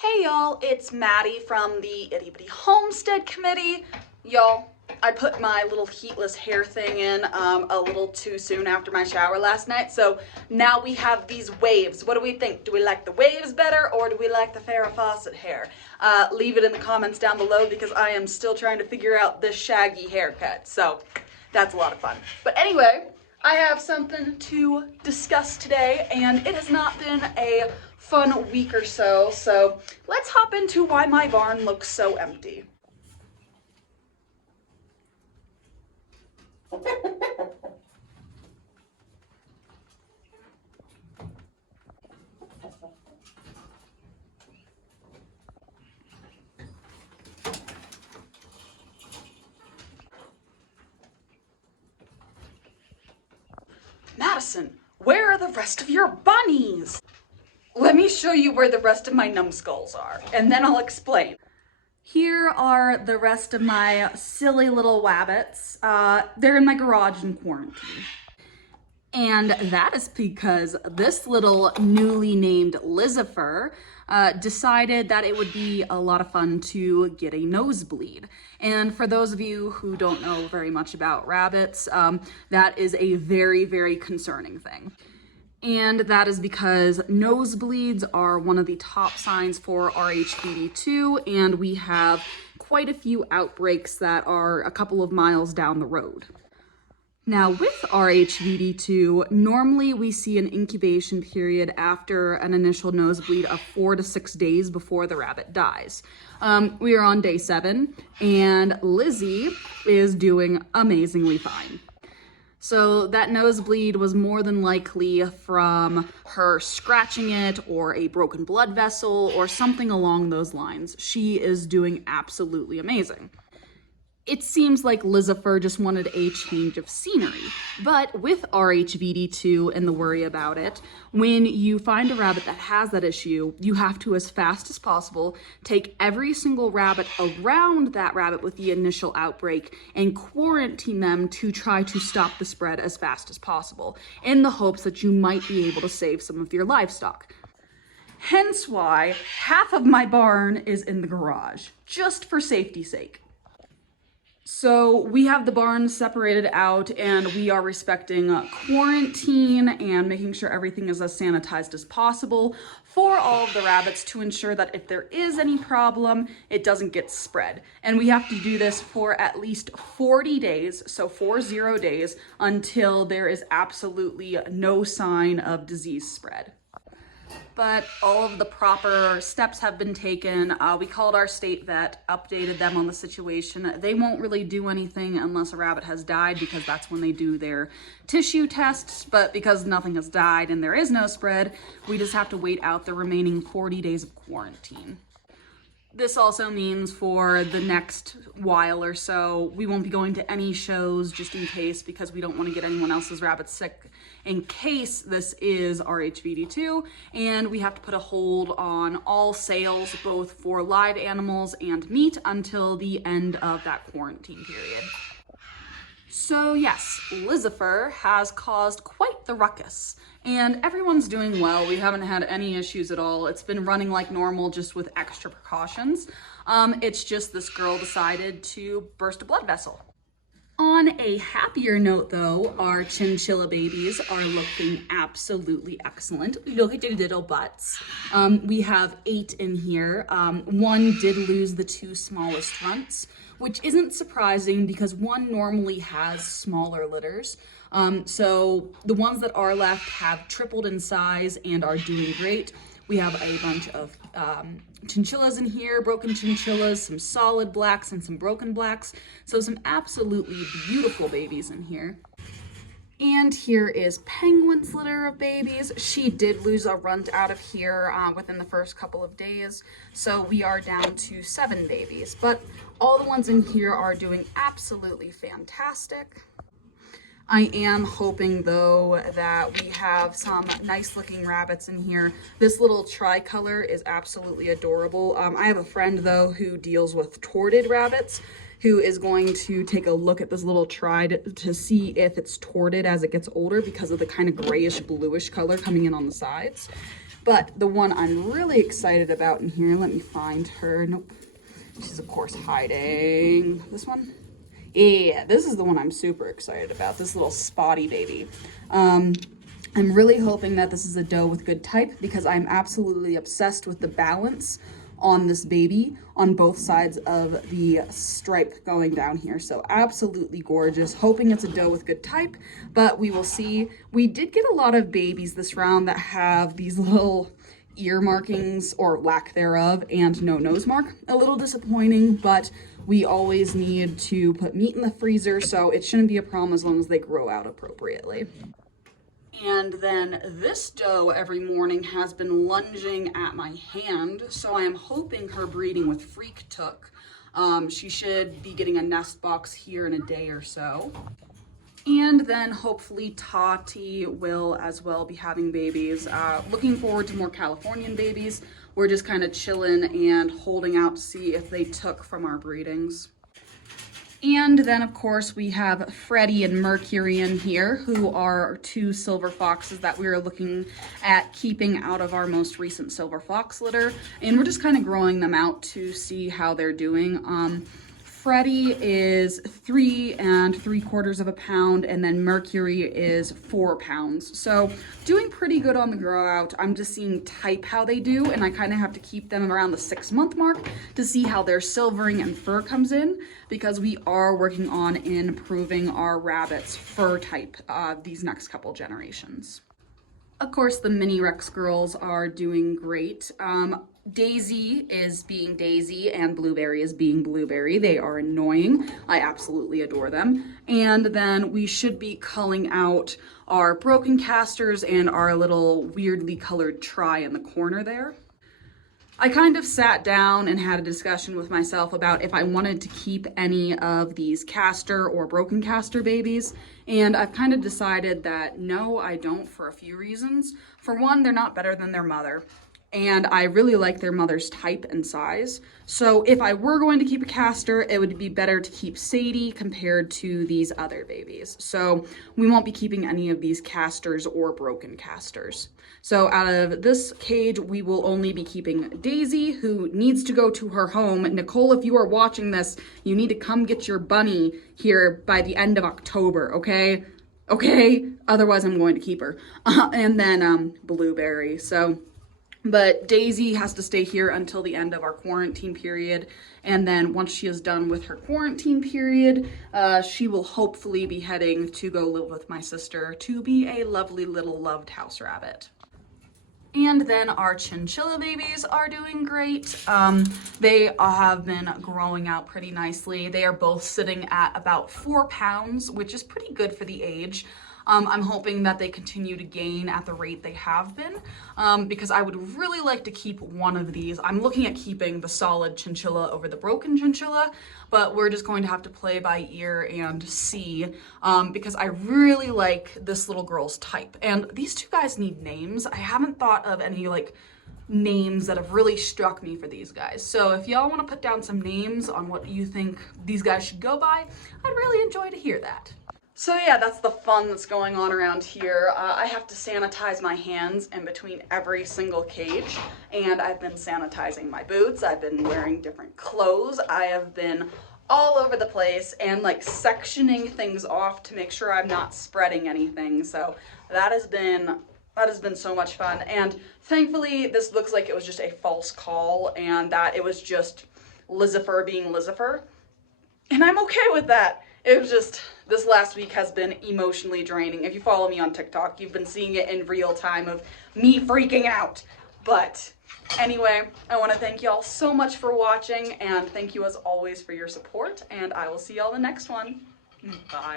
Hey y'all, it's Maddie from the Itty Bitty Homestead Committee. Y'all, I put my little heatless hair thing in a little too soon after my shower last night, so now we have these waves. What do we think? Do we like the waves better or do we like the Farrah Fawcett hair? Leave it in the comments down below because I am still trying to figure out this shaggy haircut, so that's a lot of fun. But anyway, I have something to discuss today, and it has not been a fun week or so, so let's hop into why my barn looks so empty. Madison, where are the rest of your bunnies? Let me show you where the rest of my numbskulls are, and then I'll explain. Here are the rest of my silly little wabbits. They're in my garage in quarantine. And that is because this little newly named Lizifer decided that it would be a lot of fun to get a nosebleed. And for those of you who don't know very much about rabbits, that is a very, very concerning thing. And that is because nosebleeds are one of the top signs for RHVD2, and we have quite a few outbreaks that are a couple of miles down the road. Now with RHVD2, normally we see an incubation period after an initial nosebleed of 4 to 6 days before the rabbit dies. We are on day 7, and Lizzie is doing amazingly fine. So that nosebleed was more than likely from her scratching it or a broken blood vessel or something along those lines. She is doing absolutely amazing. It seems like Lizifer just wanted a change of scenery, but with RHVD2 and the worry about it, when you find a rabbit that has that issue, you have to, as fast as possible, take every single rabbit around that rabbit with the initial outbreak and quarantine them to try to stop the spread as fast as possible, in the hopes that you might be able to save some of your livestock. Hence why half of my barn is in the garage, just for safety's sake. So we have the barn separated out, and we are respecting quarantine and making sure everything is as sanitized as possible for all of the rabbits to ensure that if there is any problem, it doesn't get spread. And we have to do this for at least 40 days, so 40 days, until there is absolutely no sign of disease spread. But all of the proper steps have been taken. We called our state vet, updated them on the situation. They won't really do anything unless a rabbit has died, because that's when they do their tissue tests. But because nothing has died and there is no spread, we just have to wait out the remaining 40 days of quarantine. This also means for the next while or so, we won't be going to any shows just in case, because we don't want to get anyone else's rabbits sick in case this is RHVD2, and we have to put a hold on all sales, both for live animals and meat, until the end of that quarantine period. So yes, Lizifer has caused quite the ruckus, and everyone's doing well. We haven't had any issues at all. It's been running like normal, just with extra precautions. It's just this girl decided to burst a blood vessel. On a happier note though, our chinchilla babies are looking absolutely excellent. Look at their little butts. We have 8 in here. One did lose the 2 smallest runts, which isn't surprising because one normally has smaller litters. So the ones that are left have tripled in size and are doing great. We have a bunch of chinchillas in here, broken chinchillas, some solid blacks and some broken blacks. So some absolutely beautiful babies in here. And here is Penguin's litter of babies. She did lose a runt out of here within the first couple of days. So we are down to 7 babies, but all the ones in here are doing absolutely fantastic. I am hoping though that we have some nice looking rabbits in here. This little tricolor is absolutely adorable. I have a friend though who deals with torted rabbits who is going to take a look at this little tri to see if it's torted as it gets older because of the kind of grayish bluish color coming in on the sides. But the one I'm really excited about in here, let me find her. Nope, she's of course hiding. This one? Yeah, this is the one I'm super excited about, this little spotty baby. I'm really hoping that this is a doe with good type because I'm absolutely obsessed with the balance on this baby on both sides of the stripe going down here. So absolutely gorgeous, hoping it's a doe with good type, but we will see. We did get a lot of babies this round that have these little ear markings or lack thereof and no nose mark. A little disappointing, but we always need to put meat in the freezer, so it shouldn't be a problem as long as they grow out appropriately. And then this doe every morning has been lunging at my hand, so I am hoping her breeding with Freak took. She should be getting a nest box here in a day or so. And then hopefully Tati will as well be having babies. Looking forward to more Californian babies. We're just kind of chilling and holding out to see if they took from our breedings. And then of course we have Freddie and Mercury in here, who are two silver foxes that we are looking at keeping out of our most recent silver fox litter. And we're just kind of growing them out to see how they're doing. Freddie is 3 3/4 pounds, and then Mercury is 4 pounds. So doing pretty good on the grow out. I'm just seeing type how they do, and I kind of have to keep them around the 6-month mark to see how their silvering and fur comes in, because we are working on improving our rabbits' fur type these next couple generations. Of course, the mini Rex girls are doing great. Daisy is being Daisy and Blueberry is being Blueberry. They are annoying. I absolutely adore them. And then we should be culling out our broken casters and our little weirdly colored tri in the corner there. I kind of sat down and had a discussion with myself about if I wanted to keep any of these caster or broken caster babies, and I've kind of decided that no, I don't, for a few reasons. For one, they're not better than their mother, and I really like their mother's type and size. So if I were going to keep a caster, it would be better to keep Sadie compared to these other babies. So we won't be keeping any of these casters or broken casters. So out of this cage, we will only be keeping Daisy, who needs to go to her home. Nicole, if you are watching this, you need to come get your bunny here by the end of October, okay? Okay? Otherwise, I'm going to keep her. And then Blueberry. But Daisy has to stay here until the end of our quarantine period. And then once she is done with her quarantine period, she will hopefully be heading to go live with my sister to be a lovely little loved house rabbit. And then our chinchilla babies are doing great. They have been growing out pretty nicely. They are both sitting at about 4 pounds, which is pretty good for the age. I'm hoping that they continue to gain at the rate they have been, because I would really like to keep one of these. I'm looking at keeping the solid chinchilla over the broken chinchilla, but we're just going to have to play by ear and see, because I really like this little girl's type. And these two guys need names. I haven't thought of any names that have really struck me for these guys. So if y'all want to put down some names on what you think these guys should go by, I'd really enjoy to hear that. So yeah, that's the fun that's going on around here. I have to sanitize my hands in between every single cage, and I've been sanitizing my boots. I've been wearing different clothes. I have been all over the place and sectioning things off to make sure I'm not spreading anything. So that has been so much fun. And thankfully, this looks like it was just a false call and that it was just Lizifer being Lizifer. And I'm okay with that. It was just, this last week has been emotionally draining. If you follow me on TikTok, you've been seeing it in real time of me freaking out. But anyway, I want to thank y'all so much for watching, and thank you as always for your support, and I will see y'all in the next one. Bye.